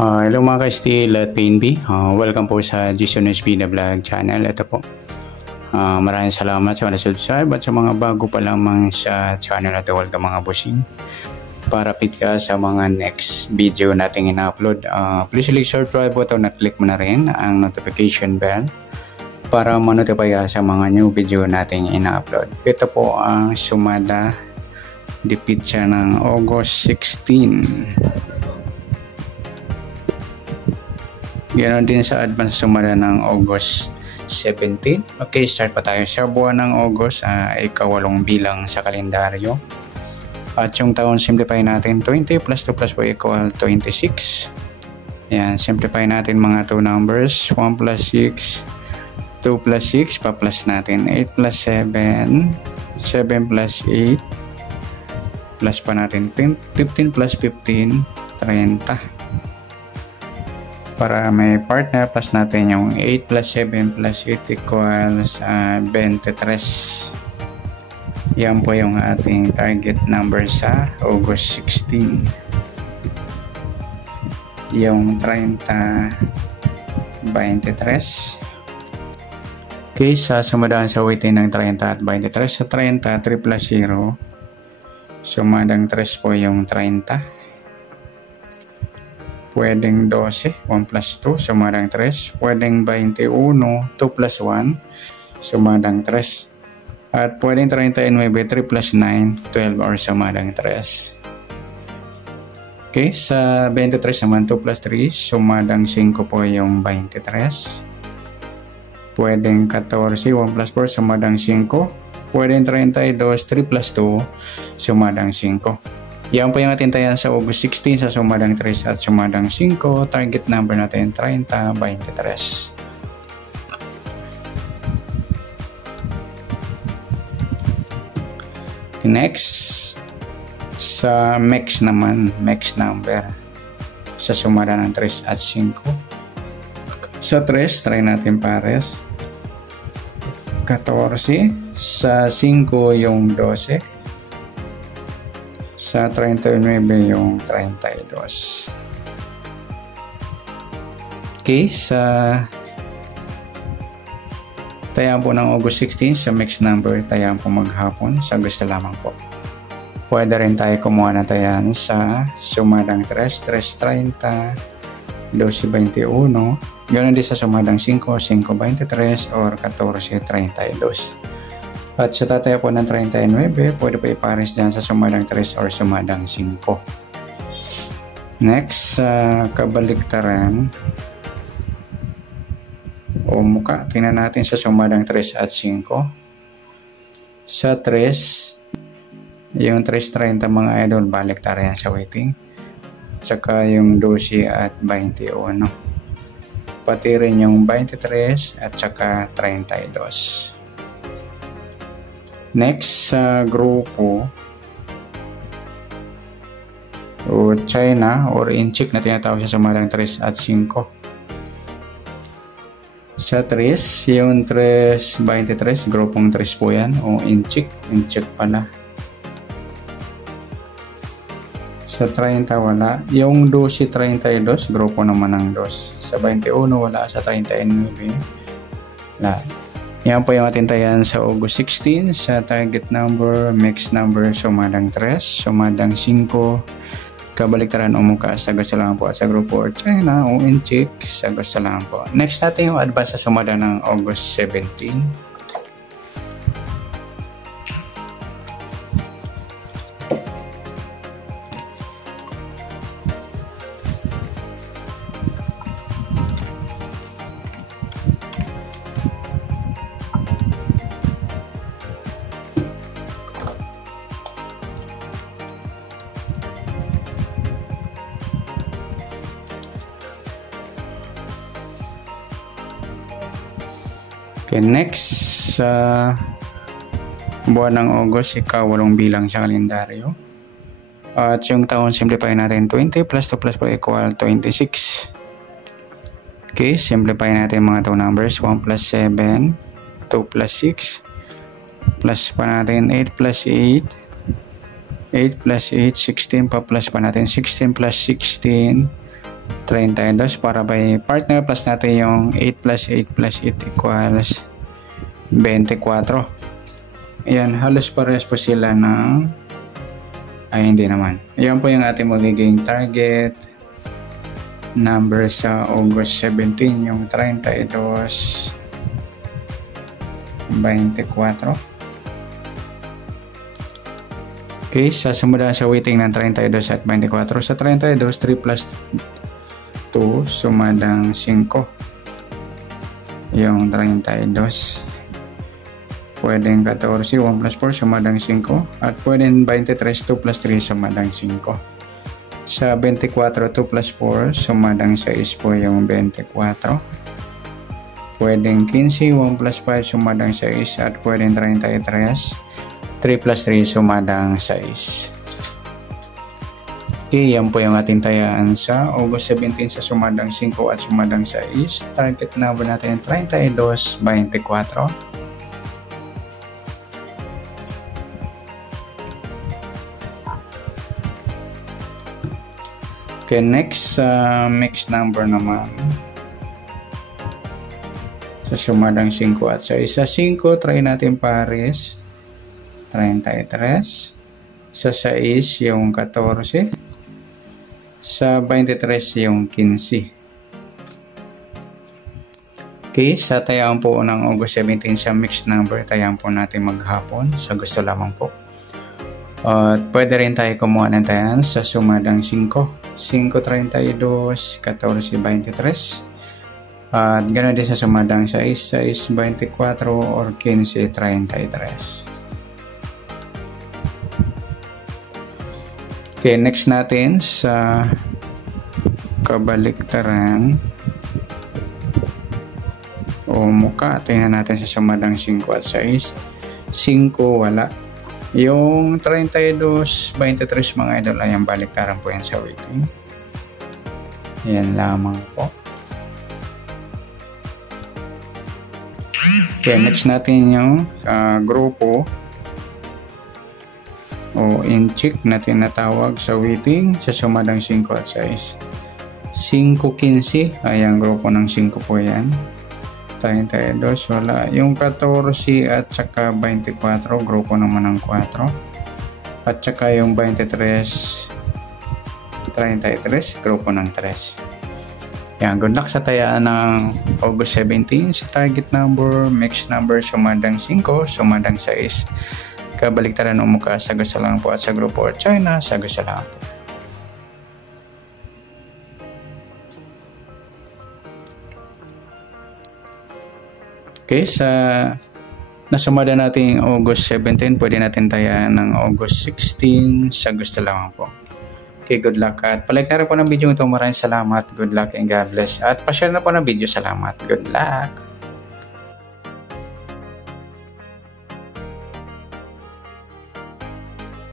Hello mga ka-Steel at PNB. Welcome po sa Jason HB na vlog channel. Ito po. Maraming salamat sa mga subscribe at sa mga bago pa lamang sa channel at welcome mga bossing. Para fit ka sa mga next video nating ina-upload. Please click subscribe button at click mo na rin ang notification bell para ma-notify ka sa mga new video nating ina-upload. Ito po ang sumada dipit siya ng August 16. Ganoon din sa advance sumada ng August 17. Okay, start pa tayo sa buwan ng August, ikawalong bilang sa kalendaryo. At yung taon, simplify natin 20 plus 2 plus 4 equal 26. Yan, simplify natin mga 2 numbers, 1 plus 6, 2 plus 6, pa-plus natin 8 plus 7, 7 plus 8, plus pa natin 15 plus 15, 30. Para may partner, plus natin yung 8 plus 7 plus 8 equals 23. Yan po yung ating target number sa August 16. Yung 30, 23. Okay, sa sumadaan sa weighting ng 30 at 23. Sa 30, 3 plus 0. Sumadang 3 po yung 30. Pwedeng 12, 1 plus 2, sumadang 3. Pwedeng 21, 2 plus 1, sumadang 3. At pwedeng 39, 3 plus 9, 12 or sumadang 3. Okay, sa 23 naman 2 plus 3, sumadang 5 po yung 23. Pwedeng 14, 1 plus 4, sumadang 5. Pwedeng 32, 3 plus 2, sumadang 5. Yan po yung ating tayan sa August 16 sa sumadang 3 at sumadang 5. Target number natin 30, 23. Next, sa max naman, max number sa sumada ng 3 at 5. Sa 3, try natin pares. 14. Sa 5 yung 12. Sa 39 yung 32. Okay, sa tayaan po ng August 16 sa mixed number, tayaan po maghapon sa gusto lamang po. Pwede rin tayo kumuha na tayan sa sumadang 3, 3.30, 12.21. Ganoon din sa sumadang 5, 5.23 or 14.32. At sa tataya po ng 39, pwede pa ipares dyan sa sumadang 3 or sumadang 5. Next, sa kabaliktaran o muka, tingnan natin sa sumadang 3 at 5. Sa 3, yung 3.30 mga idol, baliktaran sa weighting. Tsaka yung 12 at 21. Pati rin yung 23 at tsaka 32. Next sa grupo o China or inchik na tinatawag sa sumadang 3 at 5. Sa 3, yung 3.23, grupong 3 po yan o inchik pala. Sa 30 wala. Yung 12.32, grupo naman ng 2. Sa 21 wala. Sa 39 wala. Yan po yung ating tayan sa August 16 sa target number, mixed number, sumadang 3, sumadang 5, kabaliktaran o muka sa gusto lang po at sa grupo or China o inchik sa gusto lang po. Next natin yung advance sa sumadang ng August 17. Okay, next sa buwan ng August, ikawalong bilang sa kalendaryo. At yung taon, simplify natin 20 plus 2 plus 4 equal 26. Okay, simplify natin mga 2 numbers, 1 plus 7, 2 plus 6, plus pa natin 8 plus 8, 8 plus 8, 16 pa plus pa natin 16 plus 16, 32 para by partner plus natin yung 8 plus 8 plus 8 equals 24. Ayan, halos parehas po sila ng hindi naman. Ayan po yung ating magiging target number sa August 17, yung 32 24. Okay, sa sumunod sa weighting ng 32 at 24. Sa 32, 3 plus 2 sumadang 5. Yung 32. Pwedeng 14, 1 plus 4 sumadang 5. At pwedeng 23, 2 plus 3 sumadang 5. Sa 24, 2 plus 4 sumadang 6 po yung 24. Pwedeng 15, 1 plus 5 sumadang 6. At pwedeng 33, 3 plus 3 sumadang 6. Okay, yan po yung ating tayaan sa August 17 sa sumadang 5 at sumadang 6. Target number natin 32, 24. Okay, next mixed number naman. Sa sumadang 5 at 6. Sa 5, try natin pares. 33. Sa 6, yung 14. Sa 23, yung 15. Okay, sa tayaan po ng August 17 sa mixed number, tayaan po natin maghapon sa gusto lamang po. At pwede rin tayo kumuha ng tayaan sa sumadang 5. 5, 32, 14, 23. At ganoon din sa sumadang 6, 6, 24 or 15, 33. Okay, next natin sa kabaliktaran o muka. Tingnan natin sa sumadang 5 at 6. 5 wala. Yung 32, 23 mga idol ay ang baliktaran po yan sa weighting. Yan lamang po. Okay, next natin yung grupo o inchik na tinatawag sa weighting sa sumadang 5 at 6. 5-15 ay ang grupo ng 5 po yan. 32 wala. Yung 14 at saka 24 grupo naman ng 4. At saka yung 23 33 grupo ng 3. Yan, good luck sa tayaan ng August 17 sa target number, mixed number, sumadang 5, sumadang 6. Kabaliktaran ng mukha sa gusto lang po at sa grupo or China sa gusto lang po. Okay, sa nasumada natin August 17, pwede natin tayaan ng August 16 sa gusto lang po. Okay, good luck at palike na rin po ng video ito. Maraming salamat, good luck and God bless. At pa-share na po ng video. Salamat, good luck.